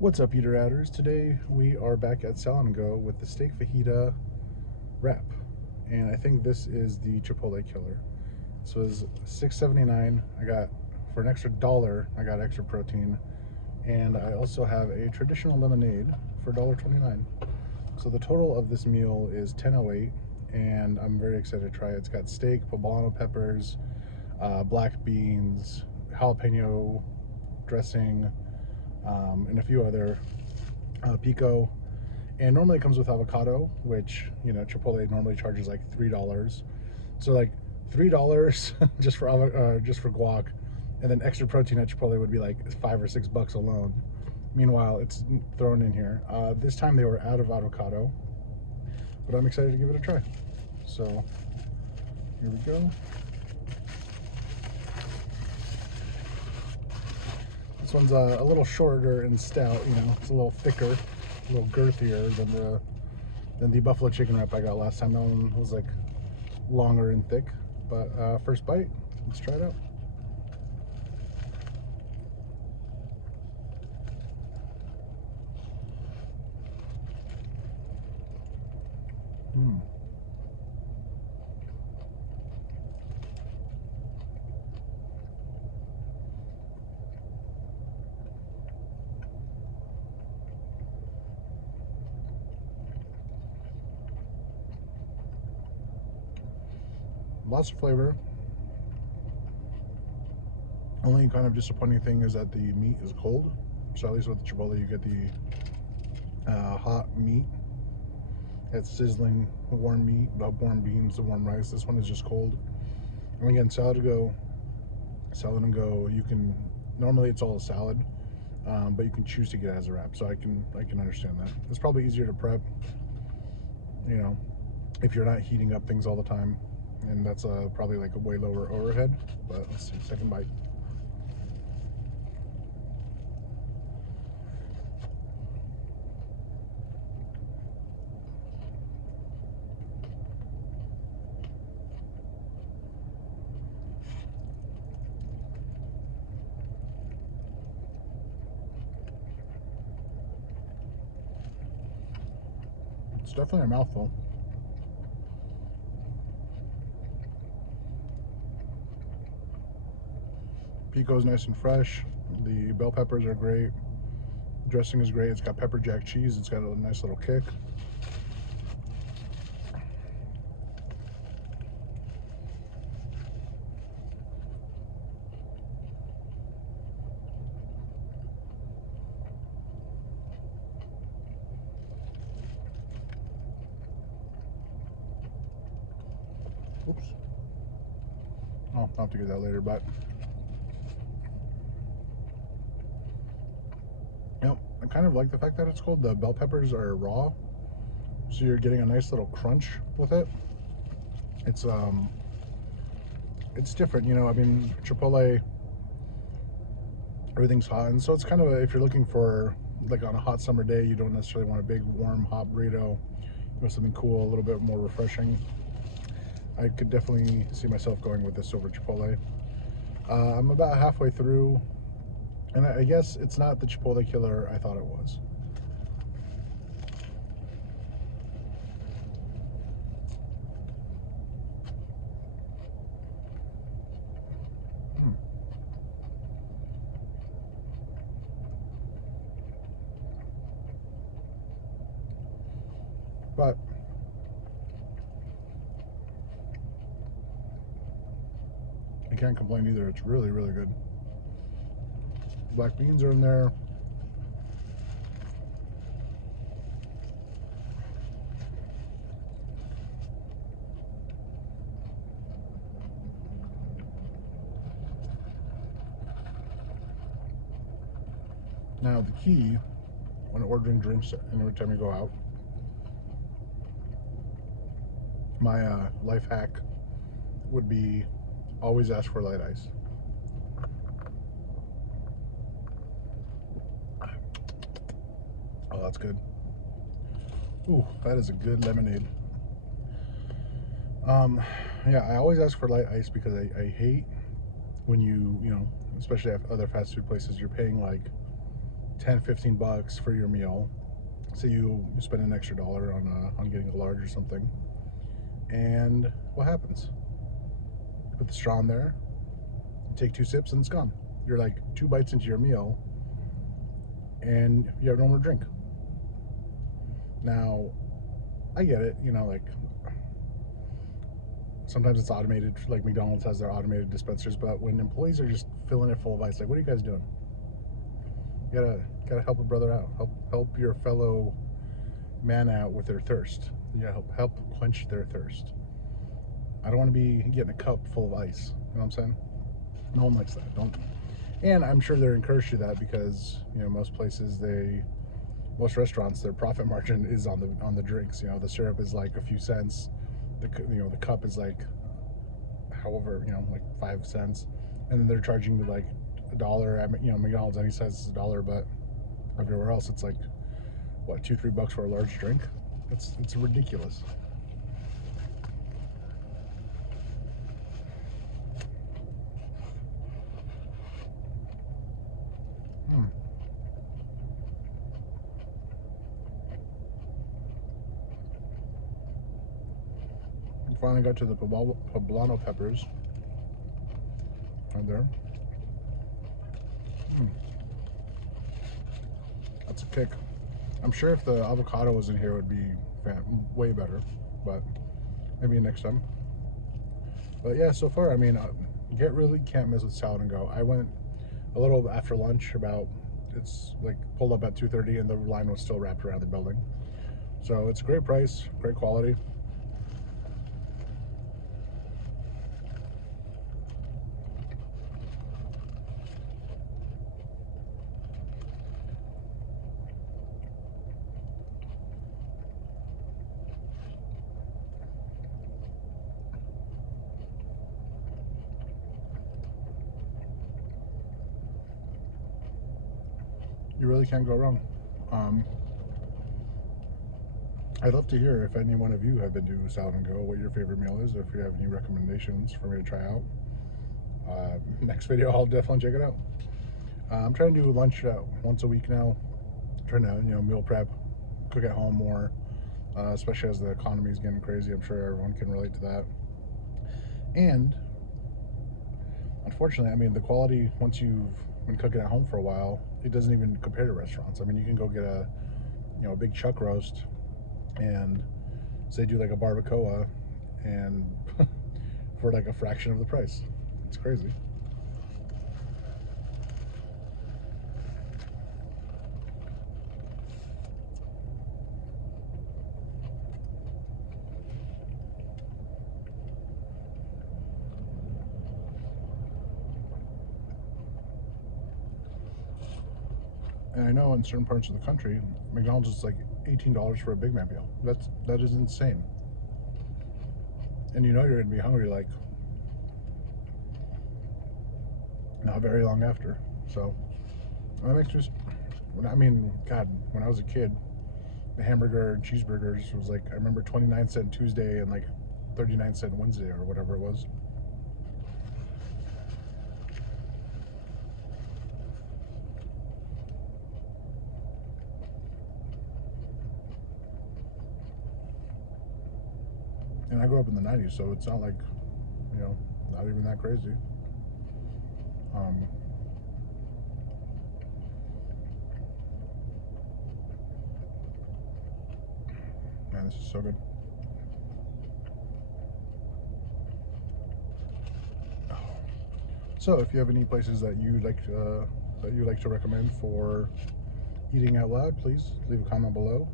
What's up, Eater Outers? Today we are back at Sal and Go with the steak fajita wrap, and I think this is the Chipotle killer. This was $6.79. I got for an extra dollar. I got extra protein, and I also have a traditional lemonade for $1.29. So the total of this meal is $10.08, and I'm very excited to try it. It's got steak, poblano peppers, black beans, jalapeno dressing, and a few other pico, and normally it comes with avocado, which Chipotle normally charges like $3. So like $3 just for just for guac, and then extra protein at Chipotle would be like $5 or $6 alone. Meanwhile, it's thrown in here. This time they were out of avocado, but I'm excited to give it a try. So here we go. This one's a little shorter and stout. It's a little thicker, a little girthier than the buffalo chicken wrap I got last time. That one was like longer and thick. But first bite, let's try it out. Lots of flavor. Only kind of disappointing thing is that the meat is cold. So at least with the Chipotle, you get the hot meat. It's sizzling, warm meat, the warm beans, the warm rice. This one is just cold. And again, salad and go. You can normally it's all a salad, but you can choose to get it as a wrap. So I can understand that. It's probably easier to prep. If you're not heating up things all the time, and that's probably like a way lower overhead. But let's see, second bite. It's definitely a mouthful. Pico's nice and fresh. The bell peppers are great. Dressing is great. It's got pepper jack cheese. It's got a nice little kick. Oops. I'll have to get that later, but I kind of like the fact that it's cold. The bell peppers are raw, so you're getting a nice little crunch with it. It's different, I mean, Chipotle, everything's hot, and so it's kind of if you're looking for like on a hot summer day, you don't necessarily want a big warm hot burrito. You want something cool, a little bit more refreshing. I could definitely see myself going with this over Chipotle. I'm about halfway through, and I guess it's not the Chipotle killer I thought it was. But I can't complain either. It's really, really good. Black beans are in there. Now the key when ordering drinks and every time you go out, my life hack would be always ask for light ice. Oh, that's good. Ooh, that is a good lemonade. Yeah, I always ask for light ice because I hate when especially at other fast food places, you're paying like 10-15 bucks for your meal. So you spend an extra dollar on getting a large or something. And what happens? Put the straw in there, take 2 sips, and it's gone. You're like 2 bites into your meal, and you have no more drink. Now, I get it, you know, like sometimes it's automated, like McDonald's has their automated dispensers, but when employees are just filling it full of ice, like, what are you guys doing? You gotta help a brother out. Help your fellow man out with their thirst. You gotta help quench their thirst. I don't want to be getting a cup full of ice. You know what I'm saying? No one likes that. Don't. And I'm sure they're encouraged to that because, you know, most restaurants, their profit margin is on the drinks. You know, the syrup is like a few cents. The cup is like, however, you know, like 5 cents, and then they're charging you like $1 at, you know, McDonald's. Any says it's $1, but everywhere else it's like what, $2-3 for a large drink. It's ridiculous. Finally got to the poblano peppers right there. That's a kick. I'm sure if the avocado was in here, it would be way better, but maybe next time. But yeah, so far, I mean, really can't miss with Salad and Go. I went a little after lunch, it's like pulled up at 2:30, and the line was still wrapped around the building. So it's a great price, great quality. You really can't go wrong. I'd love to hear if any one of you have been to Salad and Go, what your favorite meal is, or if you have any recommendations for me to try out. Next video, I'll definitely check it out. I'm trying to do lunch once a week now. Trying to, you know, meal prep, cook at home more, especially as the economy is getting crazy. I'm sure everyone can relate to that. And unfortunately, I mean, the quality, once you've been cooking at home for a while, it doesn't even compare to restaurants. I mean, you can go get a big chuck roast and say do like a barbacoa, and for like a fraction of the price. It's crazy. And I know in certain parts of the country, McDonald's is like $18 for a Big Mac meal. That is insane. And you know you're gonna be hungry like not very long after. So that makes me. I mean, God, when I was a kid, the hamburger and cheeseburgers was like, I remember 29-cent Tuesday and like 39-cent Wednesday or whatever it was. And I grew up in the 90s, so it's not like, you know, not even that crazy. Man, this is so good. So, if you have any places that you like to recommend for eating out loud, please leave a comment below.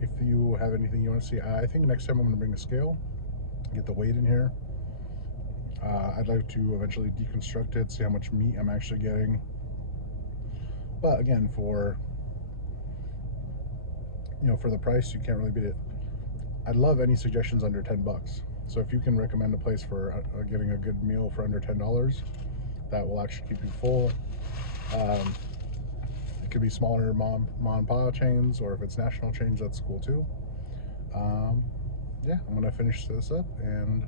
If you have anything you want to see, I think next time I'm going to bring a scale, get the weight in here. I'd like to eventually deconstruct it, see how much meat I'm actually getting. But again, for the price, you can't really beat it. I'd love any suggestions under 10 bucks. So if you can recommend a place for getting a good meal for under $10, that will actually keep you full. It could be smaller mom and pop chains, or if it's national chains, that's cool too. Yeah, I'm gonna finish this up and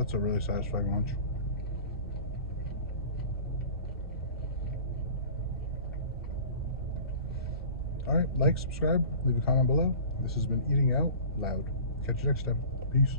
That's a really satisfying lunch. All right, like, subscribe, leave a comment below. This has been Eating Out Loud. Catch you next time. Peace.